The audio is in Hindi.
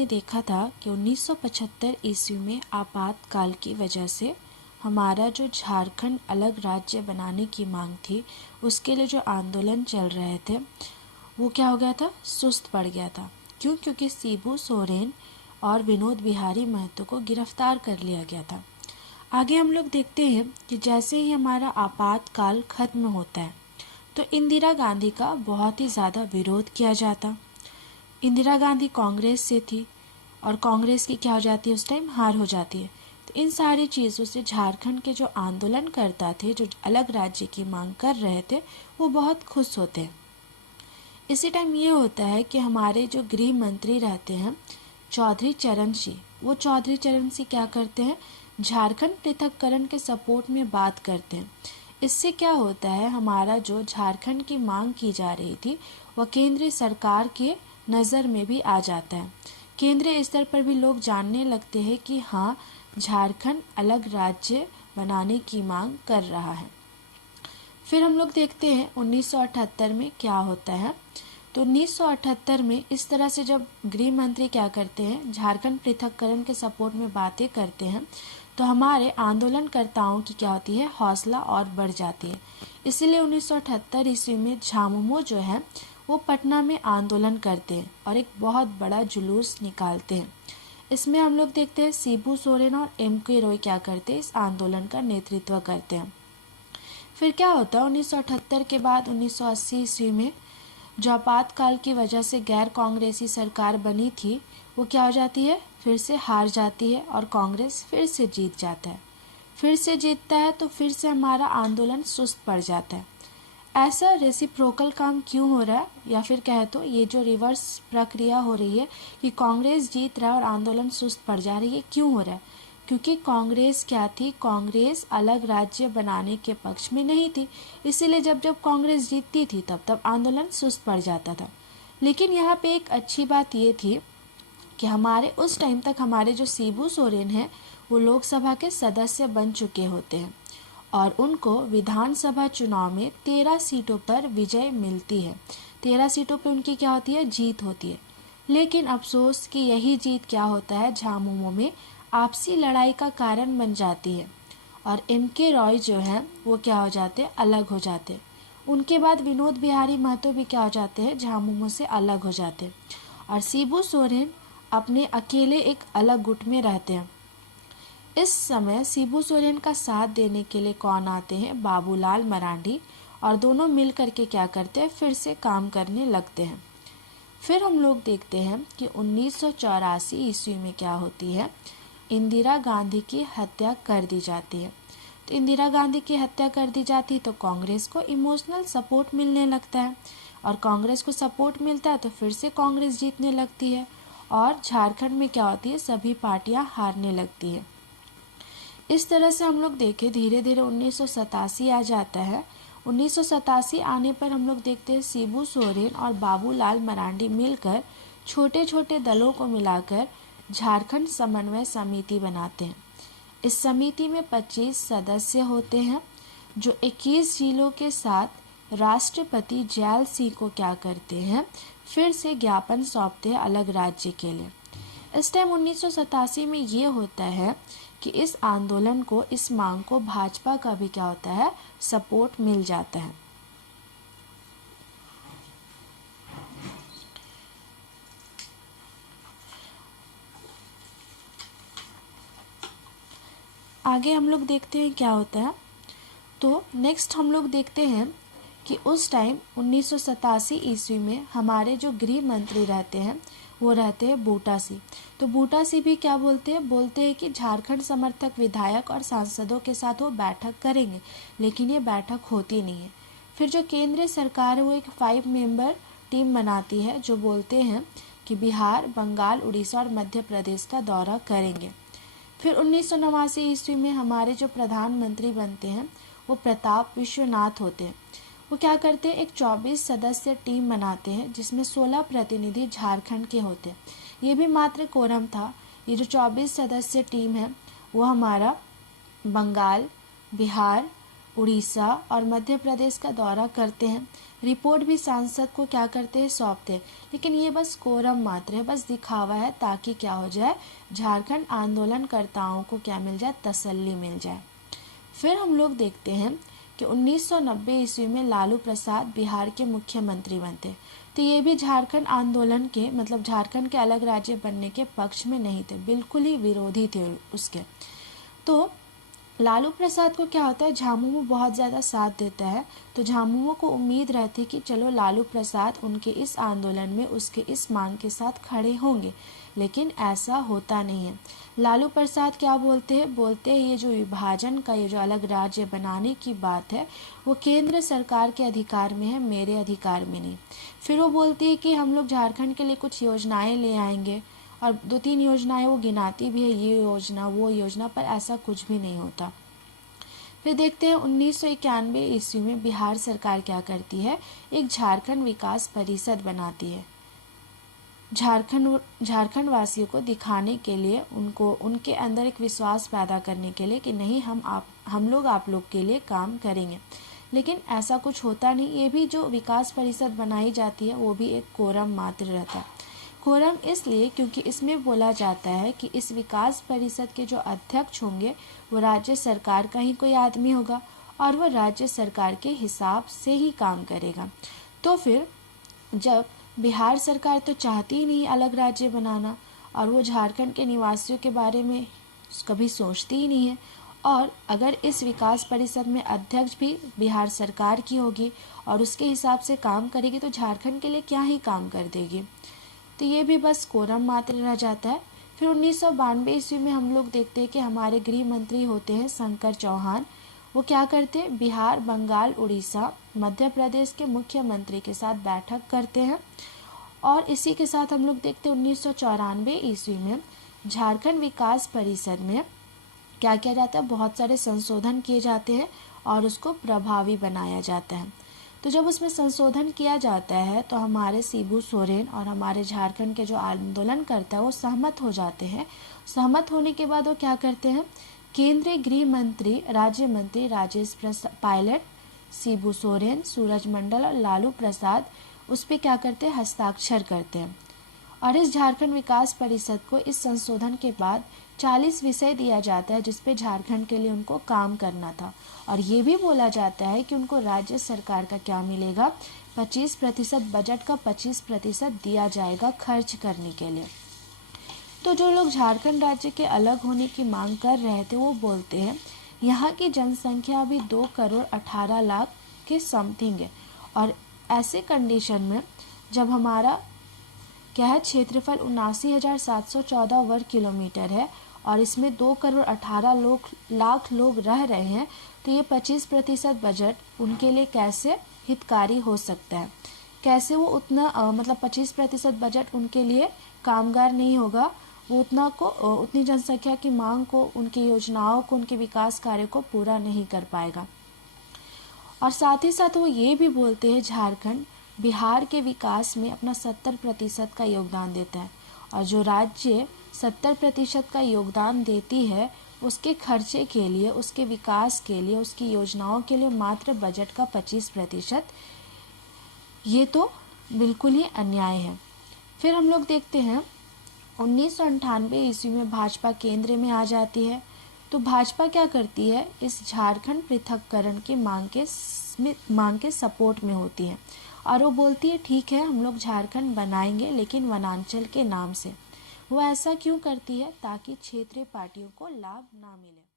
हमने देखा था कि 1975 ईस्वी में आपातकाल की वजह से हमारा जो झारखंड अलग राज्य बनाने की मांग थी, उसके लिए जो आंदोलन चल रहे थे वो क्या हो गया था, सुस्त पड़ गया था। क्यों? क्योंकि शिबू सोरेन और विनोद बिहारी महतो को गिरफ्तार कर लिया गया था। आगे हम लोग देखते हैं कि जैसे ही हमारा आपातकाल खत्म होता है तो इंदिरा गांधी का बहुत ही ज़्यादा विरोध किया जाता। इंदिरा गांधी कांग्रेस से थी और कांग्रेस की क्या हो जाती है, उस टाइम हार हो जाती है। तो इन सारी चीज़ों से झारखंड के जो आंदोलनकर्ता थे, जो अलग राज्य की मांग कर रहे थे, वो बहुत खुश होते हैं। इसी टाइम ये होता है कि हमारे जो गृह मंत्री रहते हैं चौधरी चरण सिंह, वो चौधरी चरण सिंह क्या करते हैं, झारखंड पृथक्करण के सपोर्ट में बात करते हैं। इससे क्या होता है, हमारा जो झारखंड की मांग की जा रही थी वह केंद्रीय सरकार के नज़र में भी आ जाता है। केंद्रीय स्तर पर भी लोग जानने लगते हैं कि हाँ, झारखंड अलग राज्य बनाने की मांग कर रहा है। फिर हम लोग देखते हैं 1978 में क्या होता है। तो 1978 में इस तरह से जब गृह मंत्री क्या करते हैं, झारखंड पृथक्करण के सपोर्ट में बातें करते हैं, तो हमारे आंदोलनकर्ताओं की क्या होती है, हौसला और बढ़ जाती है। इसीलिए 1978 ईस्वी में झामुमो जो है वो पटना में आंदोलन करते हैं और एक बहुत बड़ा जुलूस निकालते हैं। इसमें हम लोग देखते हैं शिबू सोरेन और M.K. रॉय क्या करते हैं, इस आंदोलन का नेतृत्व करते हैं। फिर क्या होता है, 1978 के बाद 1980 ईस्वी में जो आपातकाल की वजह से गैर कांग्रेसी सरकार बनी थी वो क्या हो जाती है, फिर से हार जाती है और कांग्रेस फिर से जीत जाता है। फिर से जीतता है तो फिर से हमारा आंदोलन सुस्त पड़ जाता है। ऐसा रेसिप्रोकल काम क्यों हो रहा है, या फिर कहे तो ये जो रिवर्स प्रक्रिया हो रही है कि कांग्रेस जीत रहा है और आंदोलन सुस्त पड़ जा रही है, क्यों हो रहा है? क्योंकि कांग्रेस क्या थी, कांग्रेस अलग राज्य बनाने के पक्ष में नहीं थी। इसीलिए जब जब कांग्रेस जीतती थी तब तब आंदोलन सुस्त पड़ जाता था। लेकिन यहाँ पे एक अच्छी बात ये थी कि हमारे उस टाइम तक हमारे जो शिबू सोरेन हैं वो लोकसभा के सदस्य बन चुके होते हैं और उनको विधानसभा चुनाव में 13 सीटों पर विजय मिलती है। 13 सीटों पर उनकी क्या होती है, जीत होती है। लेकिन अफसोस कि यही जीत क्या होता है, झामुमो में आपसी लड़ाई का कारण बन जाती है और M.K. रॉय जो है वो क्या हो जाते हैं, अलग हो जाते हैं। उनके बाद विनोद बिहारी महतो भी क्या हो जाते हैं, झामुमो से अलग हो जाते हैं और शिबू सोरेन अपने अकेले एक अलग गुट में रहते हैं। इस समय शिबू सोरेन का साथ देने के लिए कौन आते हैं, बाबूलाल मरांडी, और दोनों मिल करके क्या करते हैं, फिर से काम करने लगते हैं। फिर हम लोग देखते हैं कि 1984 ईस्वी में क्या होती है, इंदिरा गांधी की हत्या कर दी जाती है। तो इंदिरा गांधी की हत्या कर दी जाती है तो कांग्रेस को इमोशनल सपोर्ट मिलने लगता है और कांग्रेस को सपोर्ट मिलता है तो फिर से कांग्रेस जीतने लगती है और झारखंड में क्या होती है, सभी पार्टियां हारने लगती है। इस तरह से हम लोग देखें धीरे धीरे 1987 आ जाता है। 1987 आने पर हम लोग देखते हैं शिबू सोरेन और बाबूलाल मरांडी मिलकर छोटे छोटे दलों को मिलाकर झारखंड समन्वय समिति बनाते हैं। इस समिति में 25 सदस्य होते हैं जो 21 जिलों के साथ राष्ट्रपति जैल सिंह को क्या करते हैं, फिर से ज्ञापन सौंपते हैं अलग राज्य के लिए। इस टाइम 1987 में ये होता है कि इस आंदोलन को, इस मांग को भाजपा का भी क्या होता है, सपोर्ट मिल जाता है। आगे हम लोग देखते हैं क्या होता है। तो नेक्स्ट हम लोग देखते हैं कि उस टाइम 1987 ईस्वी में हमारे जो गृह मंत्री रहते हैं वो रहते हैं बूटा सिंह। तो बूटा सिंह भी क्या बोलते हैं कि झारखंड समर्थक विधायक और सांसदों के साथ वो बैठक करेंगे, लेकिन ये बैठक होती नहीं है। फिर जो केंद्रीय सरकार है वो एक 5 मेंबर टीम बनाती है जो बोलते हैं कि बिहार, बंगाल, उड़ीसा और मध्य प्रदेश का दौरा करेंगे। फिर 1989 ईस्वी में हमारे जो प्रधानमंत्री बनते हैं वो प्रताप विश्वनाथ होते हैं। वो क्या करते हैं, एक 24 सदस्य टीम बनाते हैं जिसमें 16 प्रतिनिधि झारखंड के होते हैं। ये भी मात्र कोरम था। ये जो 24 सदस्य टीम है वो हमारा बंगाल, बिहार, उड़ीसा और मध्य प्रदेश का दौरा करते हैं। रिपोर्ट भी सांसद को क्या करते हैं, सौंपते हैं। लेकिन ये बस कोरम मात्र है, बस दिखावा है, ताकि क्या हो जाए, झारखंड आंदोलनकर्ताओं को क्या मिल जाए, तसल्ली मिल जाए। फिर हम लोग देखते हैं कि 1990 ईस्वी में लालू प्रसाद बिहार के मुख्यमंत्री बनते। तो ये भी झारखंड आंदोलन के मतलब झारखंड के अलग राज्य बनने के पक्ष में नहीं थे, बिल्कुल ही विरोधी थे उसके। तो लालू प्रसाद को क्या होता है, झामुमो बहुत ज़्यादा साथ देता है। तो झामुमो को उम्मीद रहती कि चलो लालू प्रसाद उनके इस आंदोलन में उसके इस मांग के साथ खड़े होंगे, लेकिन ऐसा होता नहीं है। लालू प्रसाद क्या बोलते हैं, ये जो विभाजन का, ये जो अलग राज्य बनाने की बात है, वो केंद्र सरकार के अधिकार में है, मेरे अधिकार में नहीं। फिर वो बोलती है कि हम लोग झारखंड के लिए कुछ योजनाएं ले आएंगे, और 2-3 योजनाएं वो गिनाती भी है, ये योजना वो योजना, पर ऐसा कुछ भी नहीं होता। फिर देखते हैं 1991 ईस्वी में बिहार सरकार क्या करती है, एक झारखंड विकास परिषद बनाती है। झारखंड वासियों को दिखाने के लिए, उनको उनके अंदर एक विश्वास पैदा करने के लिए कि नहीं, हम लोग आप लोग के लिए काम करेंगे। लेकिन ऐसा कुछ होता नहीं। ये भी जो विकास परिषद बनाई जाती है वो भी एक कोरम मात्र रहता है। कोरम इसलिए क्योंकि इसमें बोला जाता है कि इस विकास परिषद के जो अध्यक्ष होंगे वो राज्य सरकार का ही कोई आदमी होगा, और वो राज्य सरकार के हिसाब से ही काम करेगा। तो फिर जब बिहार सरकार तो चाहती ही नहीं अलग राज्य बनाना, और वो झारखंड के निवासियों के बारे में कभी सोचती ही नहीं है, और अगर इस विकास परिषद में अध्यक्ष भी बिहार सरकार की होगी और उसके हिसाब से काम करेगी, तो झारखंड के लिए क्या ही काम कर देगी। तो ये भी बस कोरम मात्र रह जाता है। फिर 1992 ईस्वी में हम लोग देखते हैं कि हमारे गृह मंत्री होते हैं शंकर चौहान। वो क्या करते हैं, बिहार, बंगाल, उड़ीसा, मध्य प्रदेश के मुख्यमंत्री के साथ बैठक करते हैं। और इसी के साथ हम लोग देखते हैं 1994 ईस्वी में झारखंड विकास परिषद में क्या किया जाता है, बहुत सारे संशोधन किए जाते हैं और उसको प्रभावी बनाया जाता है। तो जब उसमें संशोधन किया जाता है तो हमारे शिबू सोरेन और हमारे झारखंड के जो आंदोलन करता है वो सहमत हो जाते हैं। सहमत होने के बाद वो क्या करते हैं, केंद्रीय गृह मंत्री राज्य मंत्री राजेश पायलट, शिबू सोरेन, सूरज मंडल और लालू प्रसाद उस पर क्या करते हैं, हस्ताक्षर करते हैं। और इस झारखंड विकास परिषद को इस संशोधन के बाद 40 विषय दिया जाता है जिस पे झारखंड के लिए उनको काम करना था। और ये भी बोला जाता है कि उनको राज्य सरकार का क्या मिलेगा, 25% बजट का 25% दिया जाएगा खर्च करने के लिए। तो जो लोग झारखंड राज्य के अलग होने की मांग कर रहे थे वो बोलते हैं यहाँ की जनसंख्या अभी 2,18,00,000 के समथिंग है, और ऐसे कंडीशन में जब हमारा क्या है, क्षेत्रफल 79,714 वर्ग किलोमीटर है और इसमें 2,18,00,000 लोग रह रहे हैं, तो ये 25% बजट उनके लिए कैसे हितकारी हो सकता है। कैसे वो उतना मतलब 25% बजट उनके लिए कामगार नहीं होगा, वो उतनी जनसंख्या की मांग को, उनकी योजनाओं को, उनके विकास कार्य को पूरा नहीं कर पाएगा। और साथ ही साथ वो ये भी बोलते हैं झारखंड बिहार के विकास में अपना 70% का योगदान देता है, और जो राज्य 70% का योगदान देती है उसके खर्चे के लिए, उसके विकास के लिए, उसकी योजनाओं के लिए मात्र बजट का 25%, ये तो बिल्कुल ही अन्याय है। फिर हम लोग देखते हैं 1998 ईस्वी में भाजपा केंद्र में आ जाती है। तो भाजपा क्या करती है, इस झारखंड पृथक्करण की मांग के सपोर्ट में होती है, और वो बोलती है ठीक है हम लोग झारखंड बनाएंगे लेकिन वनांचल के नाम से। वो ऐसा क्यों करती है, ताकि क्षेत्रीय पार्टियों को लाभ ना मिले।